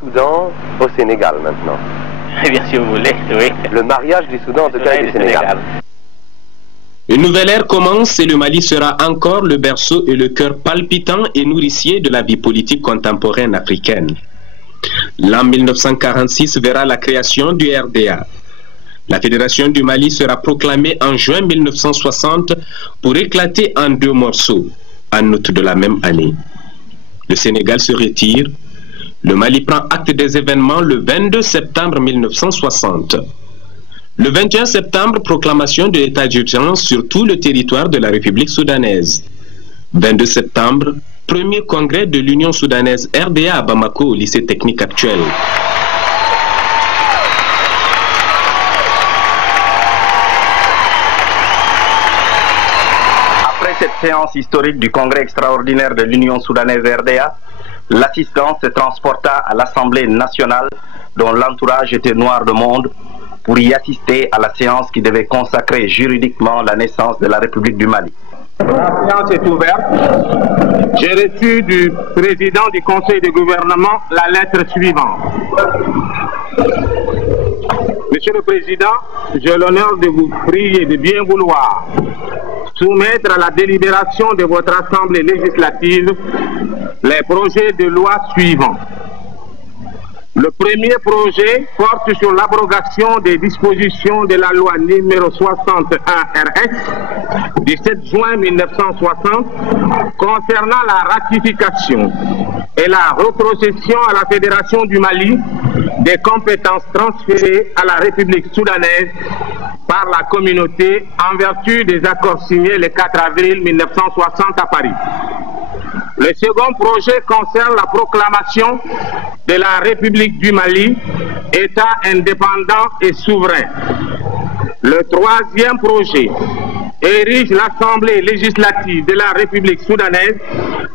Soudan au Sénégal maintenant. Eh bien, si vous voulez, oui. Le mariage du Soudan, en tout cas, et du Sénégal. Une nouvelle ère commence et le Mali sera encore le berceau et le cœur palpitant et nourricier de la vie politique contemporaine africaine. L'an 1946 verra la création du RDA. La Fédération du Mali sera proclamée en juin 1960 pour éclater en deux morceaux, en août de la même année. Le Sénégal se retire. Le Mali prend acte des événements le 22 septembre 1960. Le 21 septembre, proclamation de l'état d'urgence sur tout le territoire de la République soudanaise. 22 septembre, premier congrès de l'Union soudanaise RDA à Bamako au lycée technique actuel. Après cette séance historique du congrès extraordinaire de l'Union soudanaise RDA, l'assistance se transporta à l'Assemblée nationale dont l'entourage était noir de monde pour y assister à la séance qui devait consacrer juridiquement la naissance de la République du Mali. La séance est ouverte. J'ai reçu du président du conseil de gouvernement la lettre suivante. Monsieur le Président, j'ai l'honneur de vous prier de bien vouloir soumettre à la délibération de votre Assemblée législative les projets de loi suivants. Le premier projet porte sur l'abrogation des dispositions de la loi numéro 61 RS du 7 juin 1960 concernant la ratification et la retrocession à la Fédération du Mali des compétences transférées à la République soudanaise par la communauté en vertu des accords signés le 4 avril 1960 à Paris. Le second projet concerne la proclamation de la République du Mali, État indépendant et souverain. Le troisième projet érige l'Assemblée législative de la République soudanaise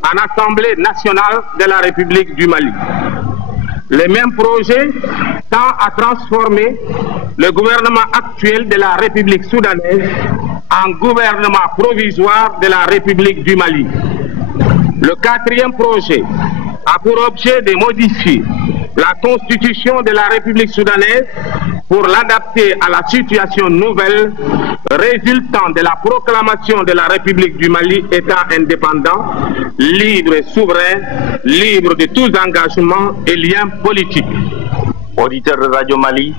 en Assemblée nationale de la République du Mali. Le même projet tend à transformer le gouvernement actuel de la République soudanaise en gouvernement provisoire de la République du Mali. Le quatrième projet a pour objet de modifier la constitution de la République soudanaise pour l'adapter à la situation nouvelle résultant de la proclamation de la République du Mali État indépendant, libre et souverain, libre de tous engagements et liens politiques. Auditeurs de Radio Mali,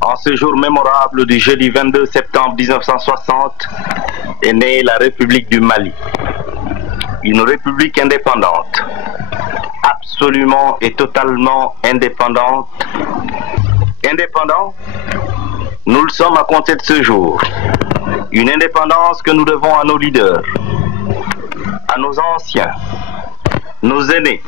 en ce jour mémorable du jeudi 22 septembre 1960 est née la République du Mali. Une république indépendante, absolument et totalement indépendante. Indépendant, nous le sommes à compter de ce jour. Une indépendance que nous devons à nos leaders, à nos anciens, nos aînés,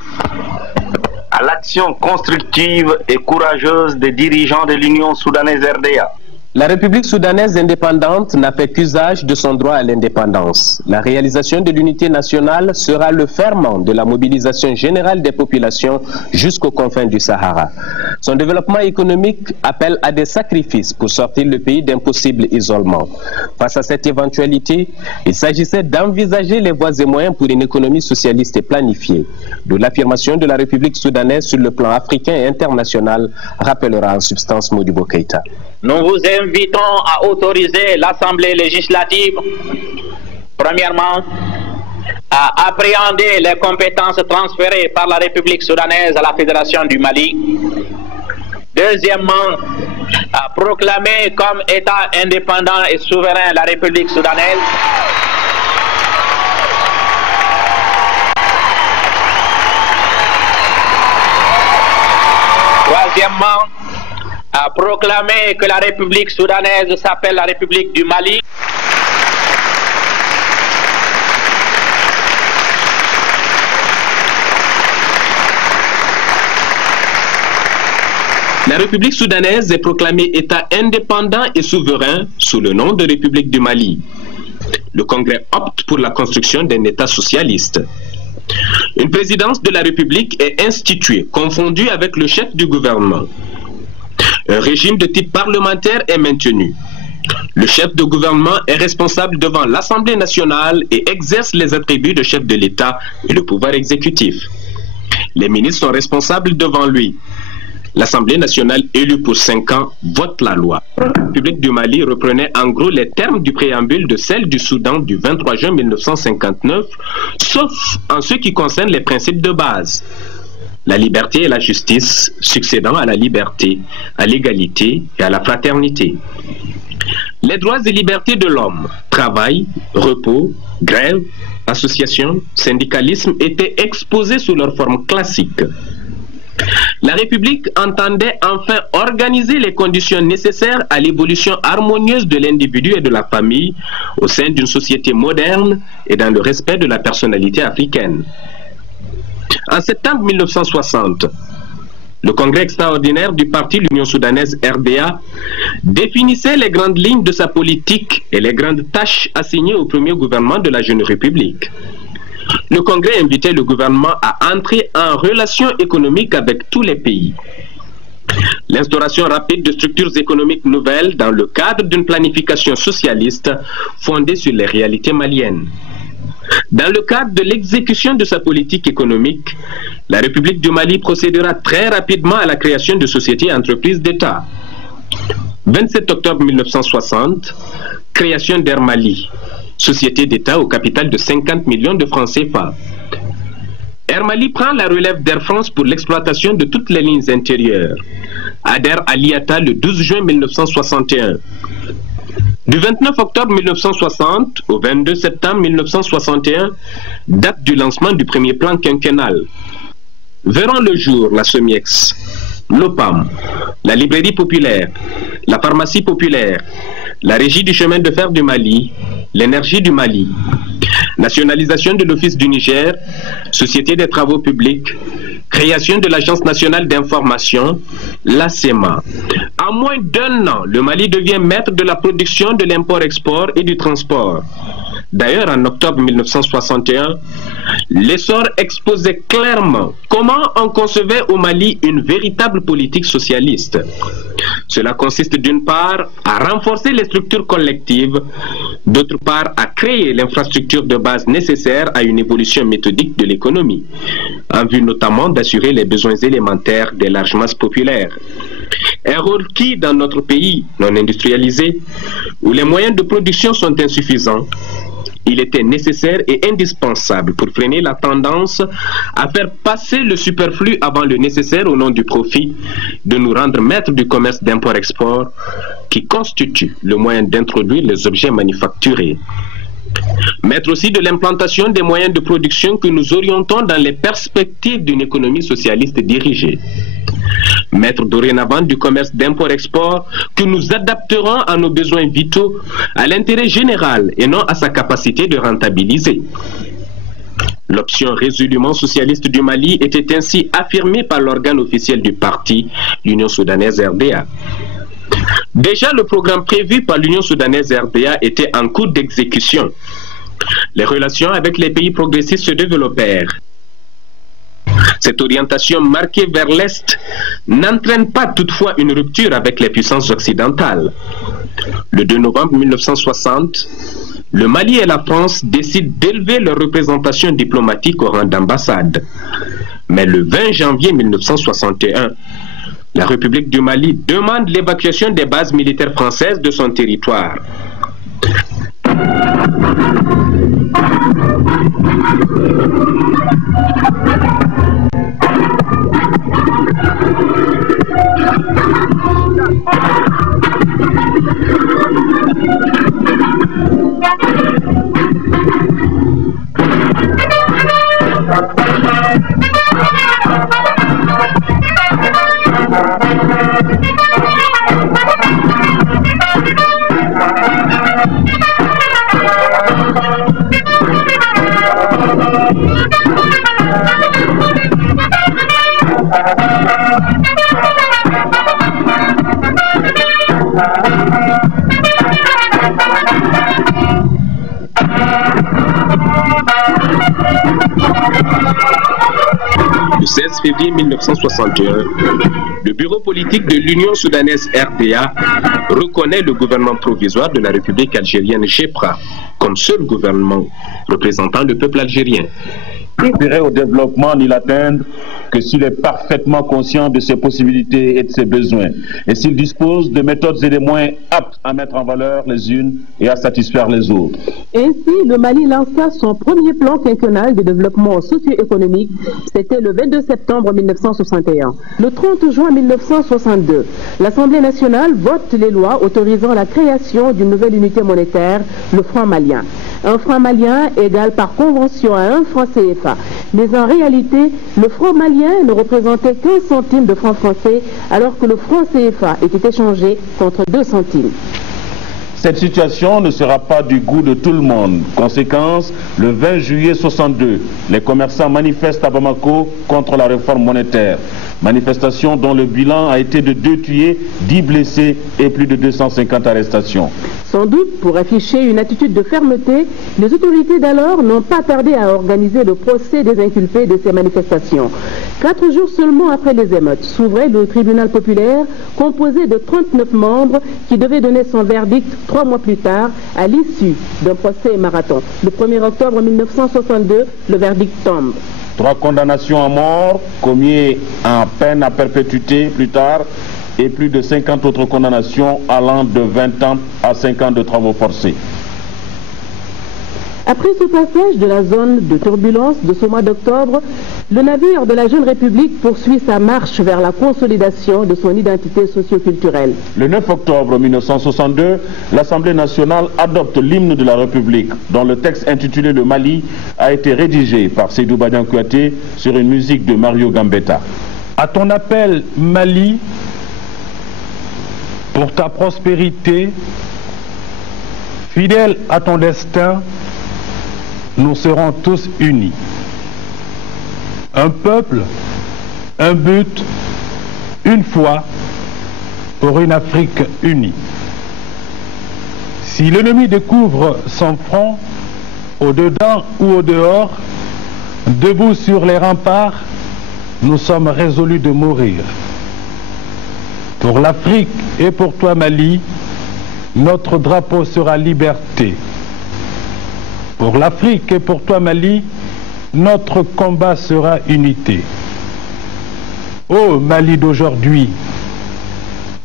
à l'action constructive et courageuse des dirigeants de l'Union soudanaise RDA. La République soudanaise indépendante n'a fait qu'usage de son droit à l'indépendance. La réalisation de l'unité nationale sera le ferment de la mobilisation générale des populations jusqu'aux confins du Sahara. Son développement économique appelle à des sacrifices pour sortir le pays d'un possible isolement. Face à cette éventualité, il s'agissait d'envisager les voies et moyens pour une économie socialiste et planifiée. De l'affirmation de la République soudanaise sur le plan africain et international, rappellera en substance Modibo Keïta. Nous vous invitons à autoriser l'Assemblée législative, premièrement, à appréhender les compétences transférées par la République soudanaise à la Fédération du Mali. Deuxièmement, à proclamer comme État indépendant et souverain la République soudanaise. Troisièmement, à proclamer que la République soudanaise s'appelle la République du Mali. La République soudanaise est proclamée État indépendant et souverain sous le nom de République du Mali. Le Congrès opte pour la construction d'un État socialiste. Une présidence de la République est instituée, confondue avec le chef du gouvernement. Un régime de type parlementaire est maintenu. Le chef de gouvernement est responsable devant l'Assemblée nationale et exerce les attributs de chef de l'État et le pouvoir exécutif. Les ministres sont responsables devant lui. L'Assemblée nationale élue pour 5 ans vote la loi. La République du Mali reprenait en gros les termes du préambule de celle du Soudan du 23 juin 1959, sauf en ce qui concerne les principes de base. La liberté et la justice succédant à la liberté, à l'égalité et à la fraternité. Les droits et libertés de l'homme, travail, repos, grève, association, syndicalisme étaient exposés sous leur forme classique. La République entendait enfin organiser les conditions nécessaires à l'évolution harmonieuse de l'individu et de la famille au sein d'une société moderne et dans le respect de la personnalité africaine. En septembre 1960, le congrès extraordinaire du parti l'Union soudanaise RDA définissait les grandes lignes de sa politique et les grandes tâches assignées au premier gouvernement de la jeune République. Le congrès invitait le gouvernement à entrer en relation économique avec tous les pays. L'instauration rapide de structures économiques nouvelles dans le cadre d'une planification socialiste fondée sur les réalités maliennes. Dans le cadre de l'exécution de sa politique économique, la République du Mali procédera très rapidement à la création de sociétés et entreprises d'État. 27 octobre 1960, création d'Air Mali, société d'État au capital de 50 millions de francs CFA. Air Mali prend la relève d'Air France pour l'exploitation de toutes les lignes intérieures. Adhère à l'IATA le 12 juin 1961. Du 29 octobre 1960 au 22 septembre 1961, date du lancement du premier plan quinquennal. Verront le jour la SOMIEX, l'OPAM, la librairie populaire, la pharmacie populaire, la régie du chemin de fer du Mali, l'énergie du Mali, nationalisation de l'Office du Niger, Société des travaux publics, création de l'Agence nationale d'information, l'ACEMA. En moins d'1 an, le Mali devient maître de la production, de l'import-export et du transport. D'ailleurs, en octobre 1961, l'essor exposait clairement comment on concevait au Mali une véritable politique socialiste. Cela consiste d'une part à renforcer les structures collectives, d'autre part à créer l'infrastructure de base nécessaire à une évolution méthodique de l'économie, en vue notamment d'assurer les besoins élémentaires des larges masses populaires. Un rôle qui, dans notre pays non industrialisé, où les moyens de production sont insuffisants, il était nécessaire et indispensable pour freiner la tendance à faire passer le superflu avant le nécessaire au nom du profit, de nous rendre maîtres du commerce d'import-export qui constitue le moyen d'introduire les objets manufacturés. Maître aussi de l'implantation des moyens de production que nous orientons dans les perspectives d'une économie socialiste dirigée. Maître dorénavant du commerce d'import-export que nous adapterons à nos besoins vitaux, à l'intérêt général et non à sa capacité de rentabiliser. L'option résolument socialiste du Mali était ainsi affirmée par l'organe officiel du parti, l'Union soudanaise RDA. Déjà, le programme prévu par l'Union soudanaise RDA était en cours d'exécution. Les relations avec les pays progressistes se développèrent. Cette orientation marquée vers l'Est n'entraîne pas toutefois une rupture avec les puissances occidentales. Le 2 novembre 1960, le Mali et la France décident d'élever leur représentation diplomatique au rang d'ambassade. Mais le 20 janvier 1961, la République du Mali demande l'évacuation des bases militaires françaises de son territoire. Le 16 février 1961, le bureau politique de l'Union soudanaise RDA reconnaît le gouvernement provisoire de la République algérienne GEPRA comme seul gouvernement représentant le peuple algérien. participerait au développement ni l'atteindre que s'il est parfaitement conscient de ses possibilités et de ses besoins, et s'il dispose de méthodes et de moyens aptes à mettre en valeur les unes et à satisfaire les autres. Ainsi, le Mali lança son premier plan quinquennal de développement socio-économique. C'était le 22 septembre 1961. Le 30 juin 1962, l'Assemblée nationale vote les lois autorisant la création d'une nouvelle unité monétaire, le franc malien. Un franc malien égale par convention à 1 franc CFA. Mais en réalité, le franc malien ne représentait qu'un centime de franc français, alors que le franc CFA était échangé contre 2 centimes. Cette situation ne sera pas du goût de tout le monde. Conséquence, le 20 juillet 62, les commerçants manifestent à Bamako contre la réforme monétaire. Manifestation dont le bilan a été de 2 tués, 10 blessés et plus de 250 arrestations. Sans doute, pour afficher une attitude de fermeté, les autorités d'alors n'ont pas tardé à organiser le procès des inculpés de ces manifestations. 4 jours seulement après les émeutes, s'ouvrait le tribunal populaire composé de 39 membres qui devait donner son verdict 3 mois plus tard à l'issue d'un procès marathon. Le 1er octobre 1962, le verdict tombe. 3 condamnations à mort, commises en peine à perpétuité plus tard, et plus de 50 autres condamnations allant de 20 ans à 5 ans de travaux forcés. Après ce passage de la zone de turbulence de ce mois d'octobre, le navire de la Jeune République poursuit sa marche vers la consolidation de son identité socio-culturelle. Le 9 octobre 1962, l'Assemblée nationale adopte l'hymne de la République, dont le texte intitulé Le Mali a été rédigé par Seydou Badian Kouyaté sur une musique de Mario Gambetta. À ton appel, Mali, pour ta prospérité, fidèle à ton destin, nous serons tous unis. Un peuple, un but, une foi pour une Afrique unie. Si l'ennemi découvre son front, au-dedans ou au-dehors, debout sur les remparts, nous sommes résolus de mourir. Pour l'Afrique et pour toi, Mali, notre drapeau sera liberté. Pour l'Afrique et pour toi, Mali, notre combat sera unité. Ô Mali d'aujourd'hui,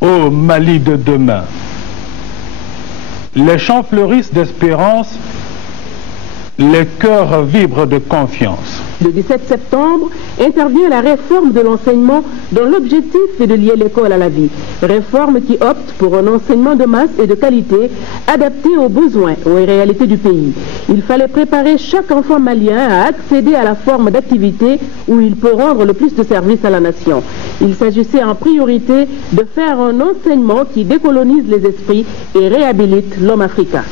ô Mali de demain, les champs fleurissent d'espérance, les cœurs vibrent de confiance. Le 17 septembre intervient la réforme de l'enseignement dont l'objectif est de lier l'école à la vie. Réforme qui opte pour un enseignement de masse et de qualité adapté aux besoins et aux réalités du pays. Il fallait préparer chaque enfant malien à accéder à la forme d'activité où il peut rendre le plus de service à la nation. Il s'agissait en priorité de faire un enseignement qui décolonise les esprits et réhabilite l'homme africain.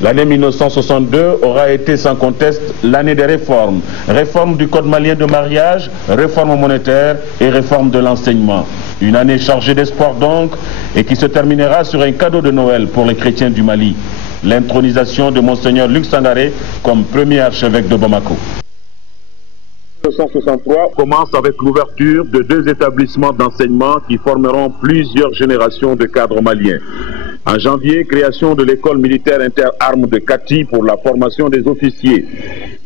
L'année 1962 aura été sans conteste l'année des réformes. Réforme du code malien de mariage, réforme monétaire et réforme de l'enseignement. Une année chargée d'espoir donc et qui se terminera sur un cadeau de Noël pour les chrétiens du Mali. L'intronisation de Monseigneur Luc Sangaré comme premier archevêque de Bamako. 1963 commence avec l'ouverture de 2 établissements d'enseignement qui formeront plusieurs générations de cadres maliens. En janvier, création de l'école militaire interarmes de Kati pour la formation des officiers.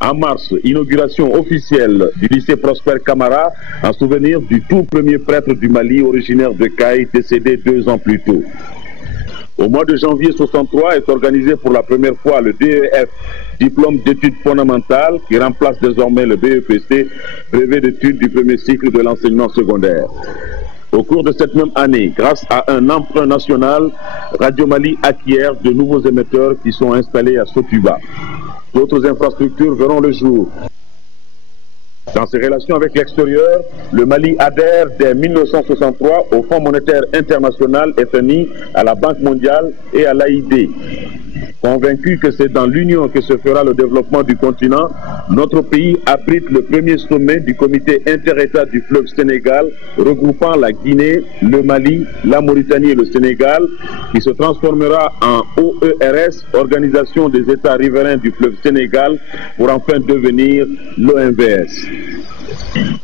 En mars, inauguration officielle du lycée Prosper Camara en souvenir du tout premier prêtre du Mali originaire de Caille décédé 2 ans plus tôt. Au mois de janvier 1963 est organisé pour la première fois le DEF, diplôme d'études fondamentales, qui remplace désormais le BEPC, brevet d'études du premier cycle de l'enseignement secondaire. Au cours de cette même année, grâce à un emprunt national, Radio Mali acquiert de nouveaux émetteurs qui sont installés à Sotuba. D'autres infrastructures verront le jour. Dans ses relations avec l'extérieur, le Mali adhère dès 1963 au Fonds monétaire international FMI, à la Banque mondiale et à l'AID. Convaincu que c'est dans l'union que se fera le développement du continent, notre pays abrite le premier sommet du comité inter-État du fleuve Sénégal, regroupant la Guinée, le Mali, la Mauritanie et le Sénégal, qui se transformera en OERS, Organisation des États riverains du fleuve Sénégal, pour enfin devenir l'OMVS.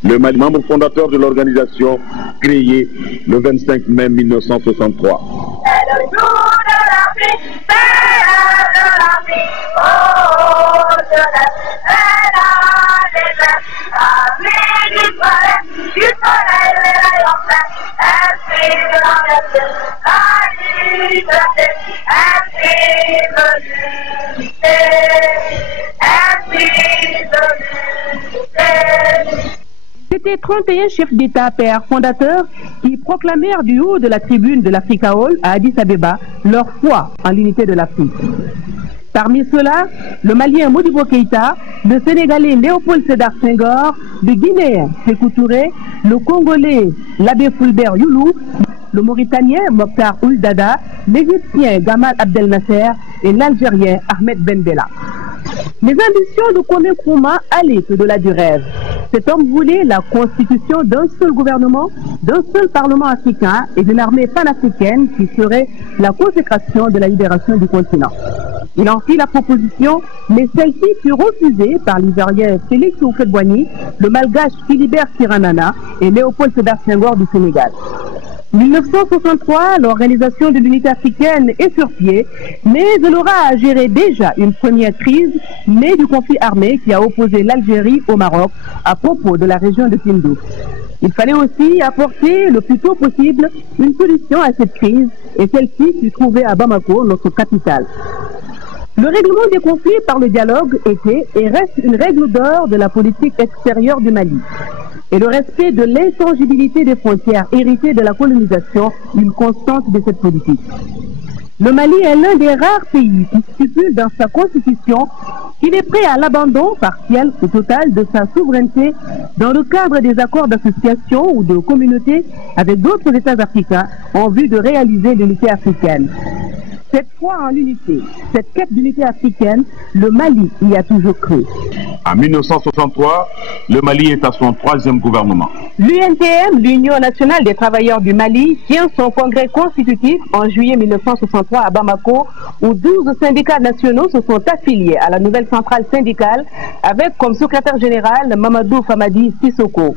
Le Mali, membre fondateur de l'organisation, créée le 25 mai 1963. C'est le jour de l'Afrique, c'est l'heure de l'Afrique, oh, jeunesse, c'est l'heure des C'était 31 chefs d'État pères fondateurs qui proclamèrent du haut de la tribune de l'Africa Hall à Addis Abeba leur foi en l'unité de l'Afrique. Parmi ceux-là, le Malien Modibo Keïta, le Sénégalais Léopold Sédar Senghor, le Guinéen Sékou Touré, le Congolais l'abbé Fulbert Youlou, le Mauritanien Mokhtar Ould Daddah, l'Égyptien Gamal Abdel Nasser et l'Algérien Ahmed Ben Bella. Les ambitions de Kwame Nkrumah allaient au-delà du rêve. Cet homme voulait la constitution d'un seul gouvernement, d'un seul parlement africain et d'une armée panafricaine qui serait la consécration de la libération du continent. Il en fit la proposition, mais celle-ci fut refusée par l'Ivoirien Félix Houphouët-Boigny, le Malgache Philibert Tsiranana et Léopold Sédar Senghor du Sénégal. 1963, l'Organisation de l'Unité africaine est sur pied, mais elle aura à gérer déjà une première crise née du conflit armé qui a opposé l'Algérie au Maroc à propos de la région de Tindouf. Il fallait aussi apporter le plus tôt possible une solution à cette crise et celle-ci fut trouvée à Bamako, notre capitale. Le règlement des conflits par le dialogue était et reste une règle d'or de la politique extérieure du Mali. Et le respect de l'intangibilité des frontières héritées de la colonisation, une constante de cette politique. Le Mali est l'un des rares pays qui stipule dans sa constitution qu'il est prêt à l'abandon partiel ou total de sa souveraineté dans le cadre des accords d'association ou de communauté avec d'autres États africains en vue de réaliser l'unité africaine. Cette foi en l'unité, cette quête d'unité africaine, le Mali y a toujours cru. En 1963, le Mali est à son 3e gouvernement. L'UNTM, l'Union nationale des travailleurs du Mali, tient son congrès constitutif en juillet 1963 à Bamako, où 12 syndicats nationaux se sont affiliés à la nouvelle centrale syndicale, avec comme secrétaire général Mamadou Famadi Sissoko.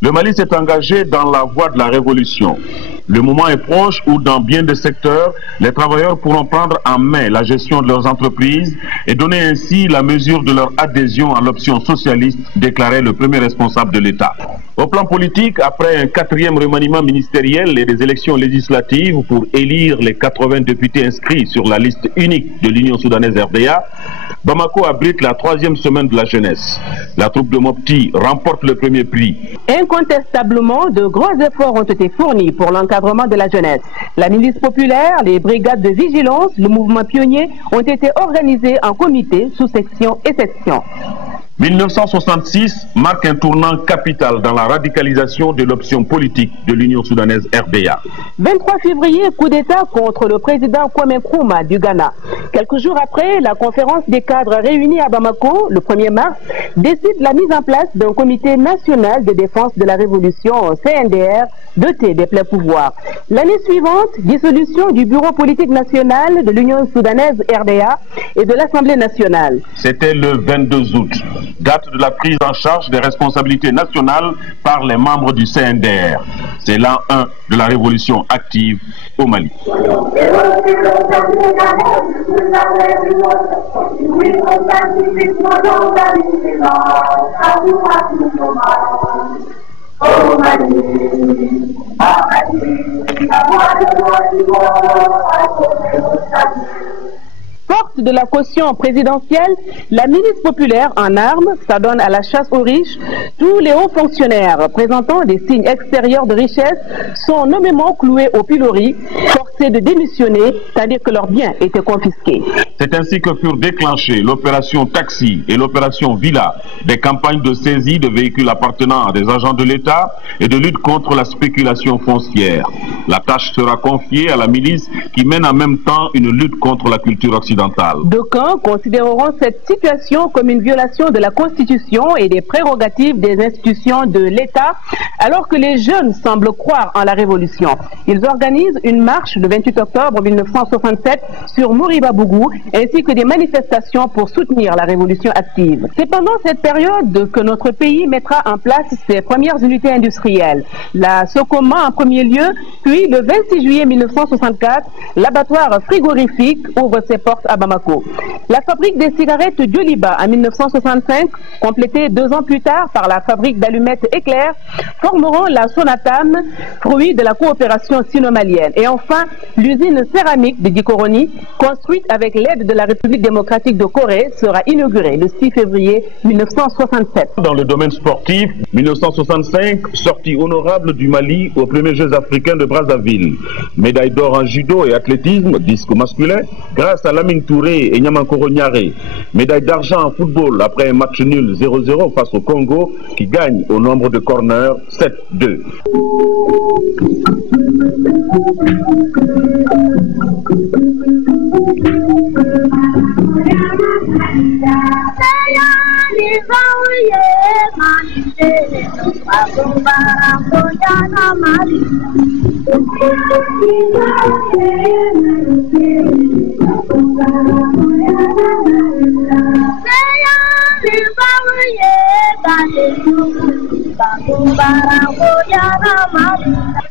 Le Mali s'est engagé dans la voie de la révolution. Le moment est proche où dans bien des secteurs, les travailleurs pourront prendre en main la gestion de leurs entreprises et donner ainsi la mesure de leur adhésion à l'option socialiste, déclarait le premier responsable de l'État. Au plan politique, après un 4e remaniement ministériel et des élections législatives pour élire les 80 députés inscrits sur la liste unique de l'Union soudanaise RDA, Bamako abrite la 3e semaine de la jeunesse. La troupe de Mopti remporte le premier prix. Incontestablement, de grands efforts ont été fournis pour l'encadrement de la jeunesse. La milice populaire, les brigades de vigilance, le mouvement pionnier ont été organisés en comités, sous-sections et sections. 1966 marque un tournant capital dans la radicalisation de l'option politique de l'Union soudanaise RDA. 23 février, coup d'État contre le président Kwame Nkrumah du Ghana. Quelques jours après, la conférence des cadres réunis à Bamako, le 1er mars, décide la mise en place d'un comité national de défense de la révolution, CNDR, doté des pleins pouvoirs. L'année suivante, dissolution du bureau politique national de l'Union soudanaise RDA et de l'Assemblée nationale. C'était le 22 août. Date de la prise en charge des responsabilités nationales par les membres du CNDR. C'est l'an 1 de la révolution active au Mali. Forte de la caution présidentielle, la milice populaire en armes s'adonne à la chasse aux riches. Tous les hauts fonctionnaires présentant des signes extérieurs de richesse sont nommément cloués au pilori, forcés de démissionner, c'est-à-dire que leurs biens étaient confisqués. C'est ainsi que furent déclenchées l'opération Taxi et l'opération Villa, des campagnes de saisie de véhicules appartenant à des agents de l'État et de lutte contre la spéculation foncière. La tâche sera confiée à la milice qui mène en même temps une lutte contre la culture occidentale. D'aucuns considéreront cette situation comme une violation de la Constitution et des prérogatives des institutions de l'État, alors que les jeunes semblent croire en la révolution. Ils organisent une marche le 28 octobre 1967 sur Moriba-Bougou, ainsi que des manifestations pour soutenir la révolution active. C'est pendant cette période que notre pays mettra en place ses premières unités industrielles. La Socoma en premier lieu, puis le 26 juillet 1964, l'abattoir frigorifique ouvre ses portes à Bamako. La fabrique des cigarettes Dioliba en 1965, complétée 2 ans plus tard par la fabrique d'allumettes Éclair, formeront la Sonatam, fruit de la coopération sino-malienne. Et enfin, l'usine céramique de Gikoroni, construite avec l'aide de la République démocratique de Corée, sera inaugurée le 6 février 1967. Dans le domaine sportif, 1965, sortie honorable du Mali aux premiers Jeux africains de Brazzaville. Médaille d'or en judo et athlétisme, disque masculin, grâce à Lamine Touré et Nyamakoro Nyare. Médaille d'argent en football après un match nul 0-0 face au Congo qui gagne au nombre de corners 7-2.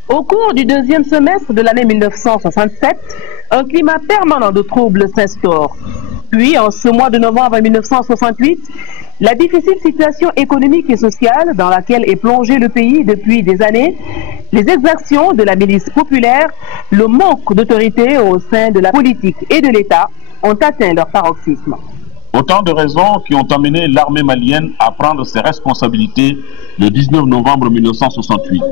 Au cours du 2e semestre de l'année 1967, un climat permanent de troubles s'instaure. Puis, en ce mois de novembre 1968, la difficile situation économique et sociale dans laquelle est plongé le pays depuis des années, les exactions de la milice populaire, le manque d'autorité au sein de la politique et de l'État ont atteint leur paroxysme. Autant de raisons qui ont amené l'armée malienne à prendre ses responsabilités le 19 novembre 1968.